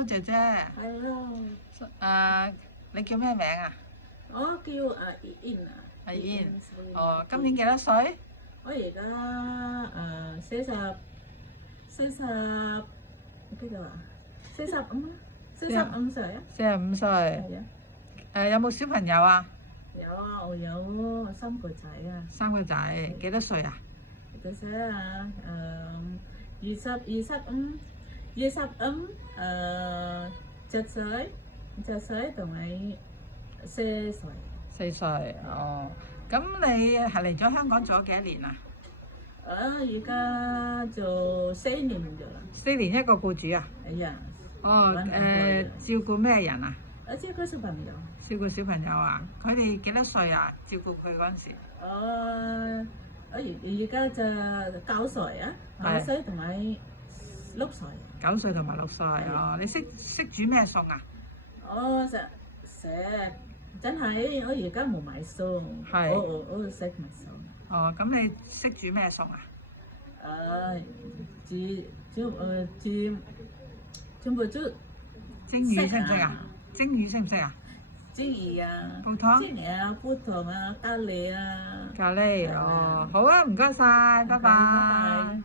Hello，姐姐。Hello，你叫咩名啊？我叫Ian啊。阿燕。Ian，哦，今年幾多歲？我而家四十幾多啊？45歲啊。45歲。係啊。有冇小朋友啊？有啊，我有3個仔啊。3個仔，幾多歲啊？幾多歲啊？25，7歲同埋4歲。4歲。哦，咁你係嚟咗香港做咗幾多年啊？而家做4年咗啦。4年一個僱主啊？係啊。哦，照顧咩人啊？照顧小朋友。照顧小朋友啊？佢哋幾多歲啊？照顧佢嗰陣時。我而家就9歲啊，9歲同埋6歲。9歲同埋6歲。哦，你識煮咩餸啊？我食真係，我而家冇買餸，我識買餸。哦，咁你識煮咩餸啊？全部都蒸魚識唔識啊？蒸魚識唔識啊？蒸魚啊，煲湯。蒸魚啊，煲湯啊，咖喱啊。咖喱。哦，好啊，唔該晒，拜拜。